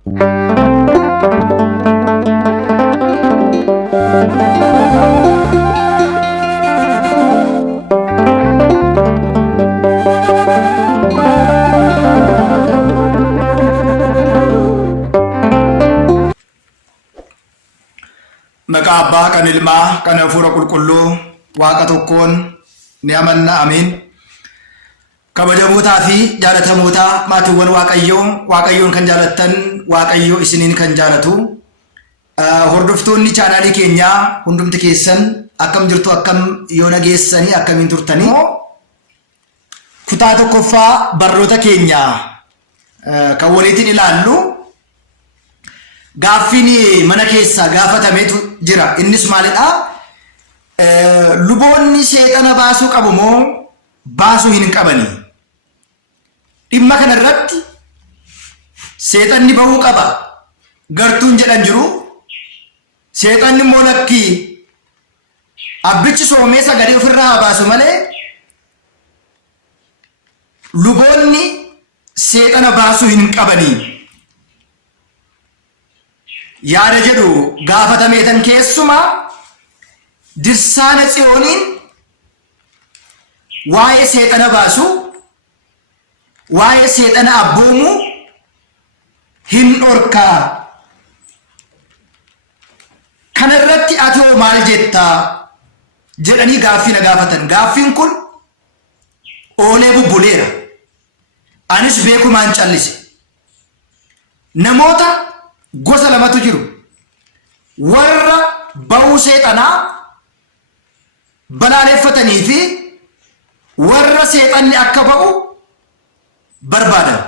Maqaa Abbaa kan Ilmaa kan Hafuura Qulqulluu Waaqa tokkoon ni amanna. Amiin. Kabajamootaa fi jaalatamootaa maatiiwwan Waaqayyoon kan jaalattan Waaqayyoo isiniin kan jaalatu hordoftoonni chaanaalii keenyaa hundumti keessan akkam jirtu, akkam yoo nageessanii, akkamiin turtanii. Kutaa tokkoffaa barnoota keenyaa kan waliitiin ilaallu gaaffiin mana keessaa gaafatametu jira. Innis maalidha? Luboonni seexana baasuu qabu moo baasuu hin qabani? Dhimma kana irratti seexanni bahuu qaba gartuun jedhan jiru. Seexanni immoo lakkii abbichi soomee sagalee ofirraa baasu malee luboonni seexana baasuu hin qabanii yaada jedhu gaafatameetan keessumaa Dirsaana Tsiyooniin waa'ee seexana baasuu, waa'ee seexana abboomuu hin dhorkaa. Kana irratti ati hoo maal jettaa jedhanii gaaffii na gaafatan. Gaaffiin kun oolee bubbuleera. Anis beekumaan callise. Namoota gosa lamatu jiru. Warra ba'uu seexanaa balaaleffatanii fi warra seexanni akka ba'u barbaadan.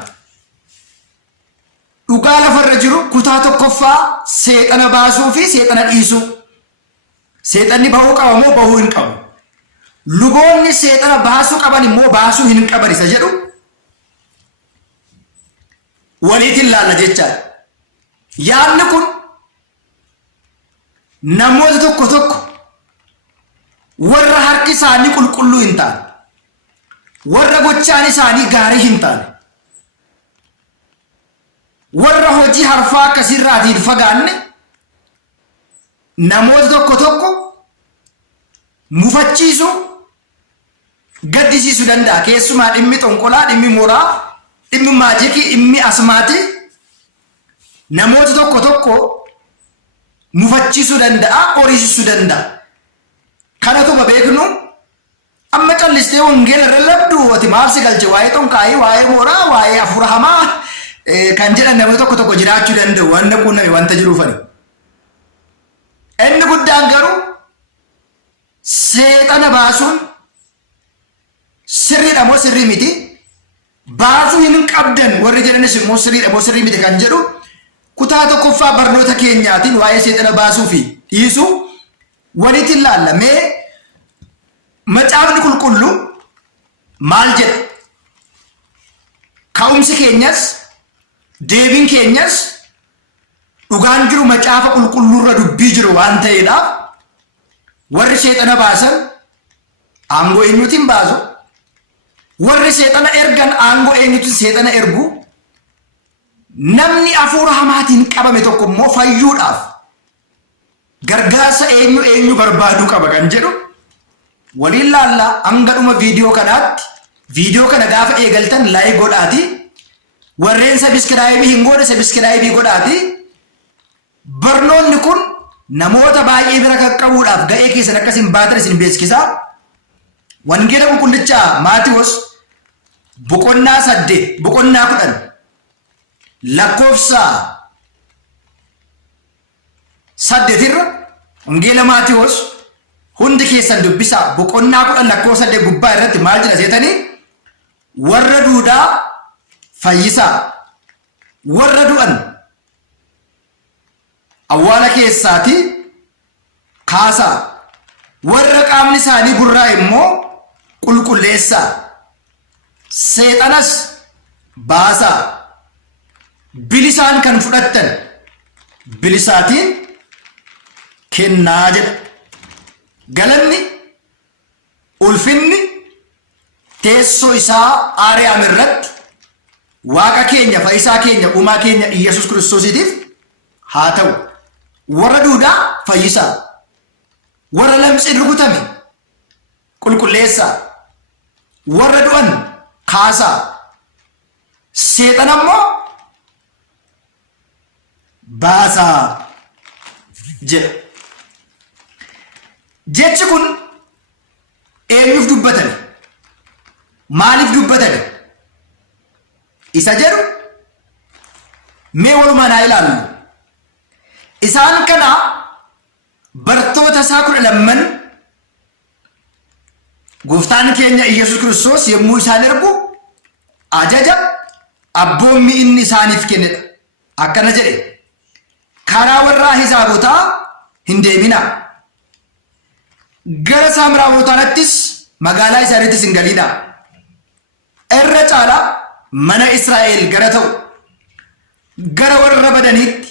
Dhugaa lafarra jiru kutaa tokkoffaa seexana baasuu fi seexana dhiisuu. Seexanni bahuu qaba moo bahuu hin qabu? Luboonni seexana baasuu qaban immoo baasuu hin qaban isa jedhu waliitiin laalla jechaadha. Yaadni kun namoota tokko tokko warra harki isaanii qulqulluu hin taane, warra gochaan isaanii gaarii hin taane, warra hojii harfaa akkasirraatiin fagaanne namoota tokko tokko mufachiisu, gaddisiisuu danda'a. Keessumaa dhimmi xonqolaa, dhimmi mooraa, dhimmi maajikii, dhimmi asmaatii namoota tokko tokko mufachiisuu danda'a, horiisisuu danda'a. Kanatuma beeknu amma callistee wangeela irra labdu ati maal si galche waa'ee xonqaayii, waa'ee mooraa, waa'ee hafuura hamaa kan jedhan namoota tokko tokko jiraachuu danda'u waan quunname wanta jiruufani. Inni guddaan garuu seexana baasuun sirriidha moo sirrii miti? Baasuu hin qabdan warri jedhanis immoo sirriidha moo sirrii miti kan jedhu kutaa tokkoffaa barnoota keenyaatiin waa'ee seexana baasuu fi dhiisuu walitti ilaalla. Mee macaafni qulqulluu maal jedha? Ka'umsi keenyas deebiin keenyas dhugaan jiru macaafa qulqulluurra dubbii jiru waan ta'eedhaaf warri seexana baasan aangoo eenyuutiin baasu, warri seexana ergan aangoo eenyuutiin seexana ergu, namni hafuura hamaatiin qabame tokko immoo fayyuudhaaf gargaarsa eenyu barbaaduu qaba kan jedhu waliin laalla. Hanga dhuma viidiyoo kanaatti viidiyoo kana gaafa eegaltan laayik godhaati. Warreen sabiskiraayibii hin goone sabiskiraayibii godhaati. Barnoonni kun namoota baay'ee bira qaqqabuudhaaf ga'ee keessan akkasiin baatan isin beeksisaa. Wangeela qulqullichaa Maatiyoos boqonnaa 8 boqonnaa 10 lakkoofsa 8 irra wangeela Maatiyoos hundi keessan dubbisaa. Boqonnaa 10 lakkoofsa 8 gubbaa irratti maal jedha seetanii? Warra duudaa fayyisaa, warra du'an awwaala keessaati kaasaa, warra qaamni isaanii burraa immoo qulqulleessaa, seexanas baasaa, bilisaan kan fudhattan bilisaatiin kennaa jedha. Galanni ulfinni teessoo isaa Aariyaam irratti waaqa keenya fayyisaa keenya uumaa keenya Iyesuus Kiristoosiitiif haa ta'u. Warra duudaa fayyisaa, warra lamxiin rukutame qulqulleessaa, warra du'an kaasaa, seexana immoo baasaa jedha. Jechi kun eenyuuf dubbatame? Maaliif dubbatame? Isa jedhu mee walumaa naa ilaallu. Isaan kana bartoota isaa 12 gooftaan keenya Iyesuus Kiristoos yommuu isaan ergu ajaja abboommii inni isaaniif kennedha. Akkana jedhe, karaa warra Ahizaabotaa hin deeminaa, gara Saamraawwotaattis magaalaa isaaniittis hin galinaa, irra caalaa mana Israa'el gara ta'u gara warra badaniitti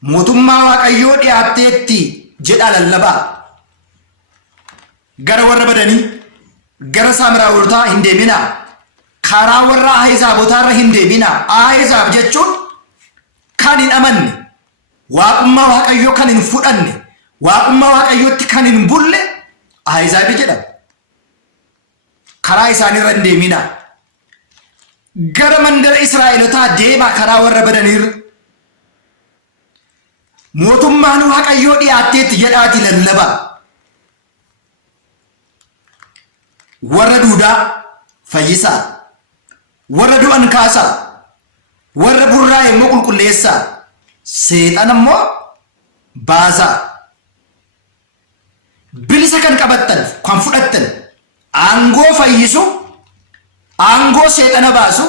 mootummaa Waaqayyoo dhiyaatteetti jedha lallabaa. Gara warra badanii gara Saamraawwotaa hin deeminaa, karaa warra Ahizaabotaarra hin deeminaa. Ahizaab jechuun kan hin amanne, waaqummaa Waaqayyoo kan hin fudhanne, waaqummaa Waaqayyootti kan hin bulle Ahizaabii jedhama. Karaa isaaniirra hin deeminaa. Gara mandara Israa'elotaa deemaa karaa warra badaniirra. Mootummaan Waaqayyoo dhiyaatteetti jedhaati lallabaa. Warra duudaa fayyisaa, warra du'an kaasaa, warra burraa immoo qulqulleessaa, seexana immoo baasaa. Bilisa kan qabattan, kan fudhattan, aangoo fayyisu, aangoo seexana baasu,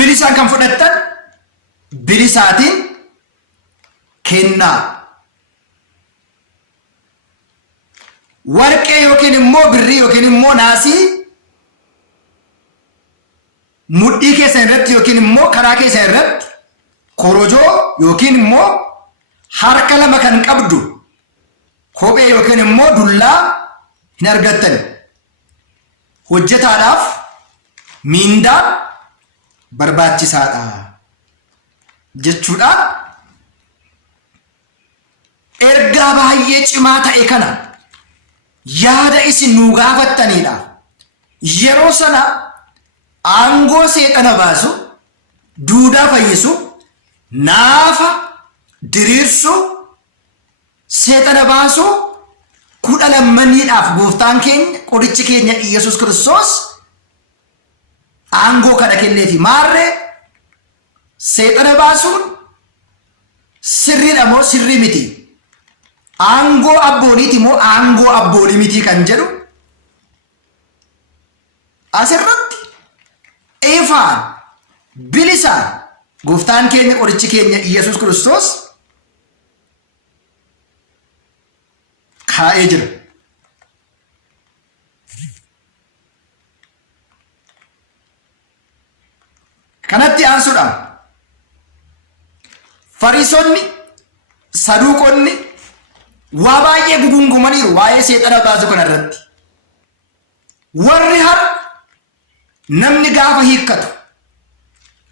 bilisaan kan fudhattan, bilisaatiin kennaa. Warqee yookiin immoo birrii yookiin immoo naasii mudhii keessan irratti yookiin immoo karaa keessan irratti korojoo yookiin immoo harka lama kan qabdu kophee yookiin immoo dullaa hin argattan. Hojjetaadhaaf miindaan barbaachisaadha jechuudha. Ergaa baay'ee cimaa ta'e kana yaada isin nuu gaafattanidha. Yeroo sana aangoo seexana baasu, duudaa fayyisu, naafa diriirsu, seexana baasu 12 gooftaan keenya qorichi keenya Iyesuus Kiristoos aangoo kana kenneefi. Maarree seexana baasuun sirriidha moo sirrii miti? Aangoo abbooniiti moo aangoo abboonii miti kan jedhu asirratti ifaan bilisaan gooftaan keenya qorichi keenya Iyesuus Kiristoos kaa'ee jira. Kanatti aansuudhaan Fariisonni, Saduuqonni waa baay'ee gugungumaniiru waa'ee seexana baasu kana irratti. Warri har namni gaafa hiikkatu,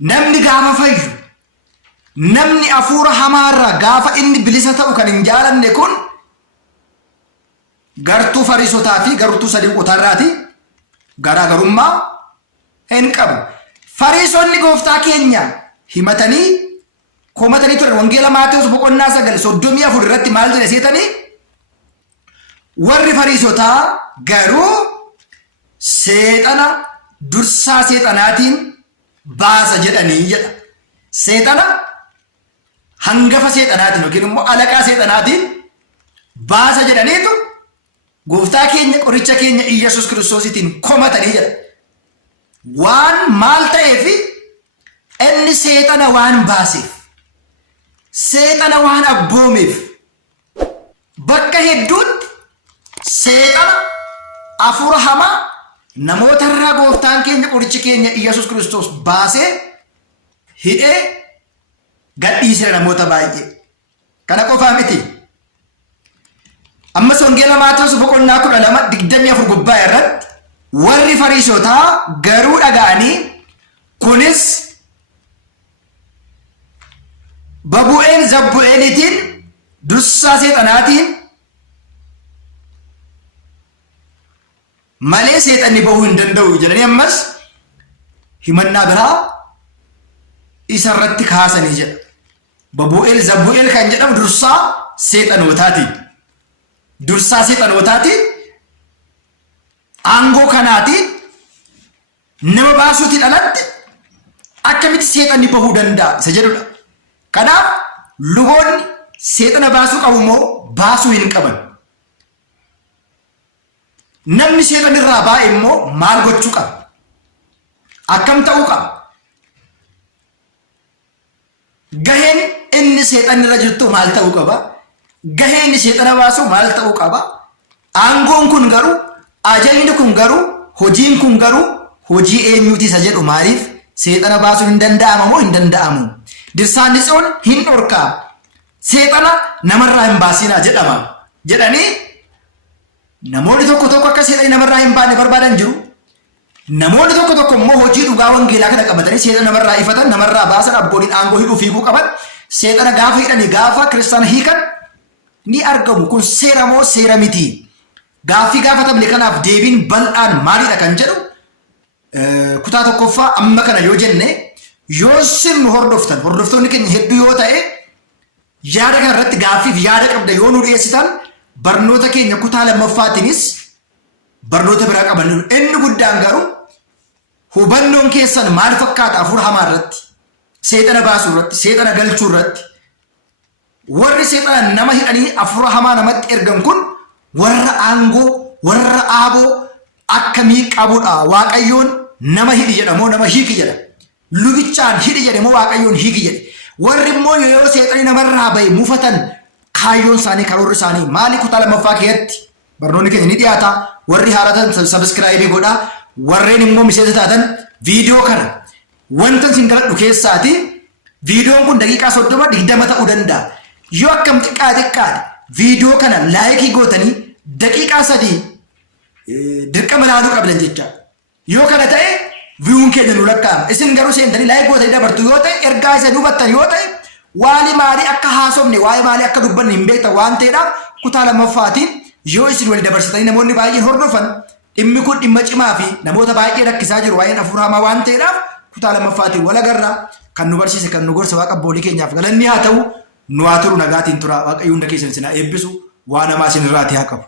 namni gaafa fayyu, namni hafuura hamaarraa gaafa inni bilisa ta'u kan hin jaalanne kun gartuu Fariisotaa fi gartuu Saduuqotaarraati garaagarummaa hin qabu. Fariisonni gooftaa keenya himatanii komatanii turan. Wangeela Maatewos boqonnaa 9:34 irratti maal jedhe seetanii? Warri Fariisotaa garuu seexana dursaa seexanaatiin baasa jedhanii jedha. Seexana hangafa seexanaatiin yookiin immoo alaqaa seexanaatiin baasa jedhaniitu gooftaa keenya qoricha keenya Iyesuus Kiristoositiin komatanii jedha. Waan maal ta'eefi inni seexana waan baaseef, seexana waan abboomeef bakka hedduutti seexana hafuura hamaa namoota irraa gooftaan keenya qorichi keenya Iyesuus Kiristoos baasee hidhee gadhiisee namoota baay'ee. Kana qofaa miti. Ammas wangeela Maatewos boqonnaa 12:24 gubbaa irratti warri Fariisotaa garuu dhaga'anii kunis babu'een zabbu'eenitiin dursaa seexanaatiin malee seexanni bahuu hin danda'u jedhanii ammas himannaa biraa isa irratti kaasanii jedha. Babu'eel zabbu'eel kan jedhamu dursaa seexanootaati. Dursaa seexanootaati. Aangoo kanaati nama baasuutiin alatti akkamitti seexanni bahuu danda'a isa jedhudha. Kanaaf luboonni seexana baasuu qabu moo baasuu hin qaban? Namni seexan irraa baa'e immoo maal gochuu qaba? Akkam ta'uu qaba? Gaheen inni seexan irra jirtu maal ta'uu qaba? Gaheen inni seexana baasu maal ta'uu qaba? Aangoon kun garuu, ajajni kun garuu, hojiin kun garuu hojii eenyuuti isa jedhu maaliif seexana baasuu hin danda'amu moo hin danda'amu? Dirsaan Tsiyoon hin dhorkaa seexana namarraa hin baasinaa jedhama jedhanii namoonni tokko tokko akka seexanni namarraa hin baane barbaadan jiru. Namoonni tokko tokko immoo hojii dhugaa wangeelaa kana qabatanii seexana namarraa ifatan, namarraa baasan, abbooniin aangoo hidhuu fiiguu qaban, seexana gaafa hidhanii gaafa kiristaana hiikan ni argamu. Kun seera moo seera miti? Gaaffii gaafatamne kanaaf deebiin bal'aan maalidha kan jedhu kutaa tokkoffaa amma kana yoo jenne yoo sin hordoftan hordoftoonni keenya hedduu yoo ta'e yaada kana irratti gaaffiif yaada qabda yoo nu dhiyeessitan barnoota keenya kutaa lammaffaatiinis barnoota biraa qaban. Inni guddaan garuu hubannoon keessan maal fakkaata hafuura hamaa irratti, seexana baasuu irratti, seexana galchuu irratti. Warri seexana nama hidhanii hafuura hamaa namatti ergan kun warra aangoo, warra aaboo akkamii qabudha? Waaqayyoon nama hidhi jedha moo nama hiiki jedha? Lubichaan hidhi jedhe moo waaqayyoon hiiki jedhe? Warri immoo yoo seexanii namarraa bahe mufatan kaayyoon isaanii, karoorri isaanii maali? Kutaa lammaffaa keessatti barnoonni keenya ni dhiyaata. Warri haaratan sabiskiraayibii godhaa. Warreen immoo miseensa taatan viidiyoo kana wanta isin galadhu keessaati. Viidiyoon kun daqiiqaa 30-20 ta'uu danda'a. Yoo akkam xiqqaate viidiyoo kana laayikii gootanii daqiiqaa 3 dirqama ilaaluu qabdan jecha. Yoo kana ta'e viyuun keenya nu lakkaa'ama. Isin garuu seentanii laayik gootanii dabartu yoo ta'e, ergaa isa dubattan yoo ta'e, waali maalii akka haasofne, waa'ee maalii akka dubbanne hin beektan waan ta'eedhaaf kutaa lammaffaatiin yoo isin wali dabarsitanii namoonni baay'een hordofan dhimmi kun dhimma cimaa fi namoota baay'ee rakkisaa jiru waa'een hafuura hamaa waan ta'eedhaaf kutaa lammaffaatiin wal agarra. Kan nu barsiise kan nu gorsa waaqa abboolii keenyaaf galanni haa ta'u. Nu haa turu nagaatiin tura. Waaqayyo hunda keessan isin haa eebbisu. Waan hamaa isin irraatii haa qabu.